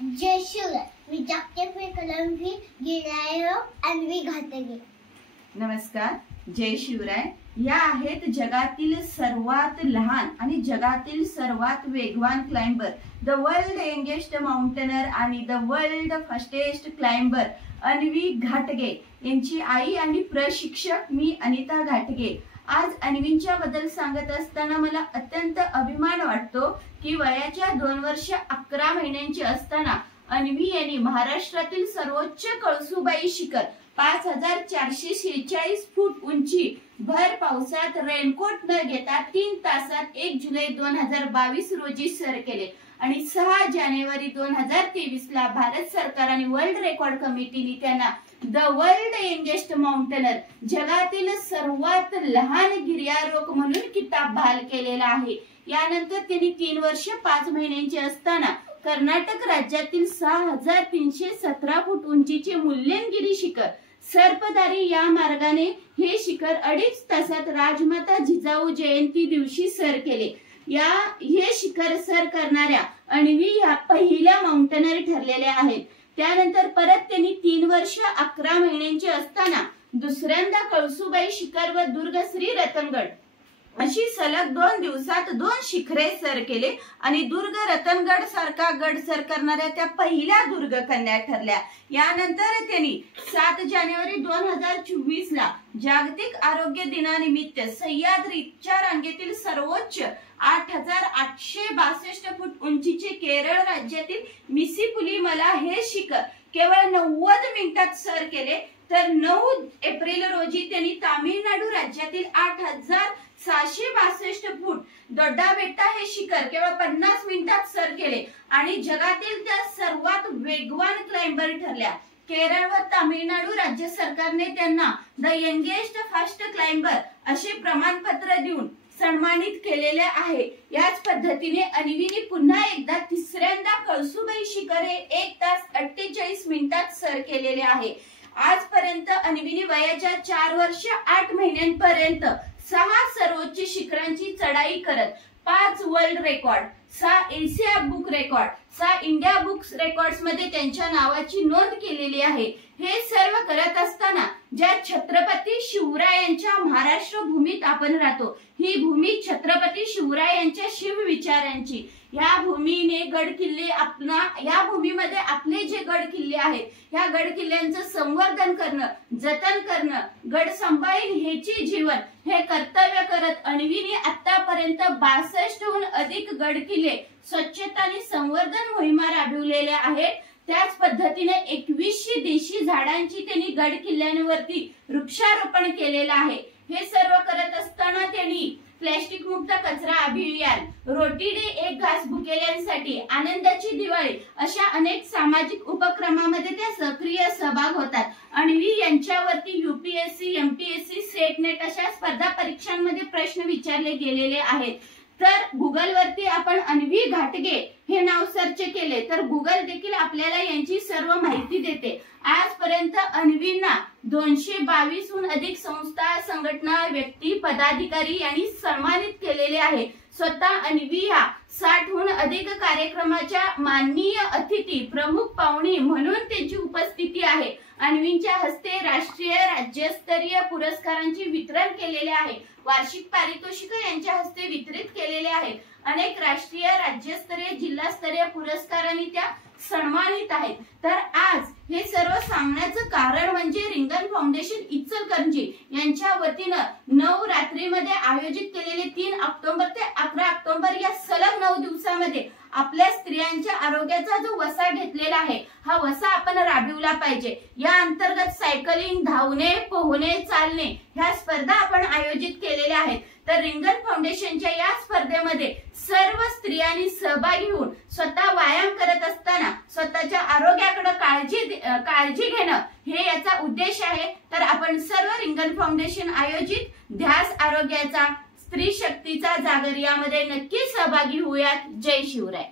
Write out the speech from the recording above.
जय शिवराय. मी जागतिक कलमवी गिरायक अन्वी घाटगे. नमस्कार. जय शिवराय. या आहेत जगातील सर्वात लहान आणि जगातील सर्वात वेगवान climber, the world youngest mountaineer आणि the world fastest climber Anvi घाटगे यांची आई आणि प्रशिक्षक मी अनिता घाटगे. आज अन्वींच्या बद्दल सांगत असताना मला अत्यंत अभिमान वाटतो की वयाच्या 2 वर्ष 11 महिन्यांची असताना अन्वी यांनी महाराष्ट्रातील सर्वोच्च कळसुबाई शिखर 5446 फूट उंची भर पावसात रेनकोट न घेता 3 तासात 1 जुलै 2022 रोजी सर केले आणि 6 जानेवारी 2023 ला भारत सरकार आणि वर्ल्ड रेकॉर्ड कमिटीने त्यांना द वर्ल्ड यंगेस्ट माउंटेनर, जगातील सर्वात लहान गिर्यारोहक म्हणून किताब बहाल केलेला आहे. यानंतर त्यांनी 3 वर्ष 5 महिन्यांचे असताना कर्नाटक राज्यातील 6317 फूट उंचीचे मुल्यनगिरी शिखर सर्पदारी या मार्गाने हे शिखर 2.5 तासात राजमाता जिजाऊ जयंती दिवशी सर केले. हे शिखर सर करणाऱ्या अन्वी या पहिल्या माउंटेनर ठरलेल्या आहेत. त्यानंतर परत त्यांनी 3 वर्ष 11 महिन्यांचे असताना दुसऱ्यांदा कळसुबाई शिखर व दुर्ग श्री रतनगड अशी सलग 2 दिवसात 2 शिखरे सर केले आणि दुर्ग रतनगड सारखा गड सर करणाऱ्या त्या पहिल्या दुर्ग कन्या ठरल्या. यानंतर त्यांनी 7 जानेवारी 2024 ला जागतिक आरोग्य दिनानिमित्त सह्याद्रीच्या रांगेतील सर्वोच्च 8862 फूट उंचीचे केरळ राज्यातील मिसिपुलीमला हे शिखर केवळ 90 मिनिटात सर केले. तर 9 एप्रिल रोजी त्यांनी तामिळनाडू राज्यातील 8662 फूट दोड्डाबेट्टा हे शिखर केवळ 50 मिनिटात सर केले आणि जगातील त्या सर्वात वेगवान क्लाइंबर ठरल्या. केरळ व तामिळनाडू राज्य सरकारने त्यांना द यंगेस्ट फास्ट क्लाइंबर असे प्रमाणपत्र देऊन सन्मानित केलेले आहे. याच पद्धतीने अन्वीने पुन्हा एकदा तिसऱ्यांदा कळसुबाई शिखर हे 1 तास 48 मिनिटात सर केलेले आहे. आजपर्यंत अन्वीने वयाच्या 4 वर्ष 8 महिन्यांपर्यंत 6 सर्वोच्च शिखरांची चढाई करत 5 world record, 6 Asia book record, 6 India books records मध्ये त्यांच्या नावाची नोंद केलेली आहे. हे सर्व करत असताना ज्या छत्रपती शिवरायांच्या महाराष्ट्र भूमीत आपण राहतो, ही भूमी छत्रपती शिवरायांच्या शिव विचारांची. या भूमीने गड किल्ले या भूमीमध्ये आपले जे गड किल्ले आहेत या गड किल्ल्यांचं संवर्धन करणं, जतन करणं, गड सांभाळून ह्याचे जीवन हे कर्तव्य करत अन्वीने आतापर्यंत 62हून अधिक गड किल्ले स्वच्छता आणि संवर्धन मोहिमा राबविलेल्या आहेत. त्याच पद्धतीने 2100 देशी झाडांची त्यांनी गड किल्ल्यांवरती वृक्षारोपण केलेलं आहे. हे सर्व करत असताना त्यांनी प्लास्टिक मुक्त कचरा अभियान, रोटी डे एक घास भुकेल्यांसाठी, आनंदाची दिवाळी अशा अनेक सामाजिक उपक्रमामध्ये त्या सक्रिय सहभाग होतात. अन्वी यांच्यावरती UPSC, MPSC, सेट नेट अशा स्पर्धा परीक्षांमध्ये प्रश्न विचारले गेलेले आहेत. तर गुगल वरती आपण अन्वी घाटगे हे नाव सर्च केले तर गुगल देखील आपल्याला यांची सर्व माहिती देते. आजपर्यंत अन्वींना 222हून अधिक संस्था, संघटना, व्यक्ती, पदाधिकारी यांनी सन्मानित केलेले आहे. स्वतः अन्वी ह्या 60हून अधिक कार्यक्रमाच्या माननीय अतिथी, प्रमुख पाहुणे म्हणून त्यांची उपस्थिती आहे. अन्वींच्या हस्ते राष्ट्रीय, राज्यस्तरीय पुरस्कारांचे वितरण केलेले आहे. वार्षिक पारितोषिक यांच्या हस्ते वितरित केलेले आहेत. अनेक राष्ट्रीय, राज्यस्तरीय, जिल्हास्तरीय पुरस्कारांनी त्या सन्मानित आहेत. तर आज हे सर्व सांगण्याचं कारण म्हणजे रिंगण फाउंडेशन इचलकरंजी यांच्या वतीनं 9 रात्रीमध्ये आयोजित केलेले 3 ऑक्टोबर ते 11 ऑक्टोबर या सलग 9 दिवसामध्ये आपल्या स्त्रियांच्या आरोग्याचा जो वसा घेतलेला आहे हा वसा आपण राबविला पाहिजे. या अंतर्गत सायकलिंग, धावणे, पोहणे, चालणे ह्या स्पर्धा आपण आयोजित केलेल्या आहेत. तर रिंगण फाउंडेशनच्या या स्पर्धेमध्ये सर्व स्त्रियांनी सहभागी होऊन स्वतः व्यायाम करत असताना स्वतःच्या आरोग्याकडे काळजी घेणं हे याचा उद्देश आहे. तर आपण सर्व रिंगण फाउंडेशन आयोजित ध्यास आरोग्याचा, स्त्री शक्तीचा जागर यामध्ये नक्की सहभागी होऊयात. जय शिवराय.